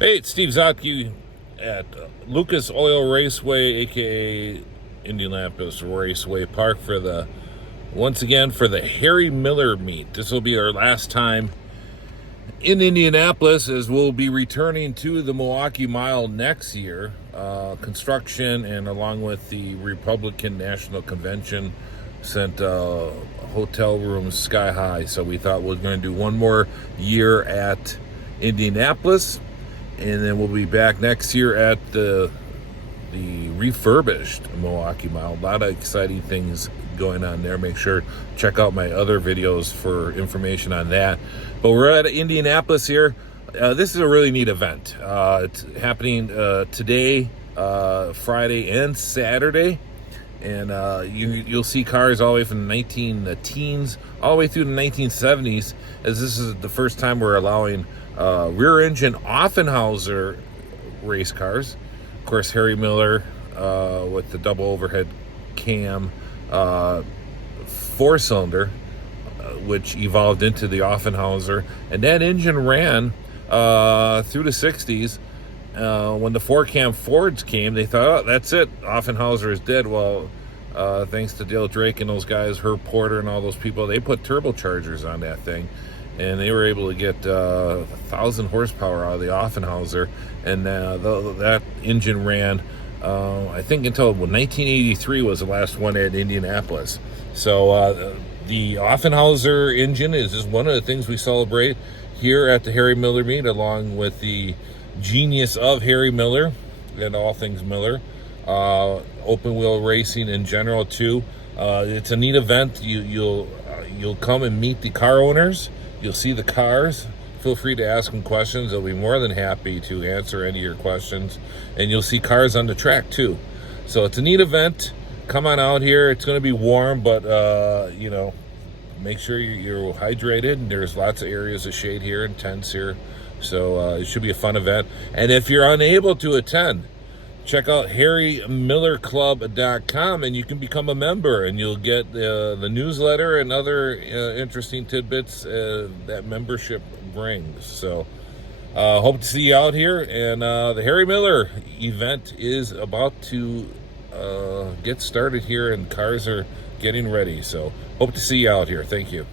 Hey, it's Steve Zautke at Lucas Oil Raceway, aka Indianapolis Raceway Park, once again for the Harry Miller meet. This will be our last time in Indianapolis, as we'll be returning to the Milwaukee Mile next year. Construction and along with the Republican National Convention sent hotel rooms sky high, so we thought we were going to do one more year at Indianapolis, and then we'll be back next year at the refurbished Milwaukee Mile. A lot of exciting things going on there. Make sure check out my other videos for information on that. But we're at Indianapolis here. This is a really neat event. It's happening today, Friday and Saturday, and you'll see cars all the way from the 19 teens all the way through the 1970s, as this is the first time we're allowing rear engine Offenhauser race cars. Of course, Harry Miller with the double overhead cam 4-cylinder, which evolved into the Offenhauser, and that engine ran through the 60s. When the 4-cam Fords came, they thought, oh, that's it, Offenhauser is dead. Well, thanks to Dale Drake and those guys, Herb Porter and all those people, they put turbochargers on that thing, and they were able to get 1,000 horsepower out of the Offenhauser, and that engine ran, I think, until 1983 was the last one at Indianapolis. So the Offenhauser engine is just one of the things we celebrate here at the Harry Miller meet, along with the genius of Harry Miller and all things Miller, open wheel racing in general too. It's a neat event. You'll come and meet the car owners. You'll see the cars. Feel free to ask them questions. They'll be more than happy to answer any of your questions. And you'll see cars on the track too. So it's a neat event. Come on out here. It's going to be warm, but make sure you're hydrated. And there's lots of areas of shade here and tents here. So it should be a fun event. And if you're unable to attend, check out harrymillerclub.com, and you can become a member, and you'll get the newsletter and other interesting tidbits that membership brings. So hope to see you out here. And the Harry Miller event is about to get started here, and cars are getting ready. So hope to see you out here. Thank you.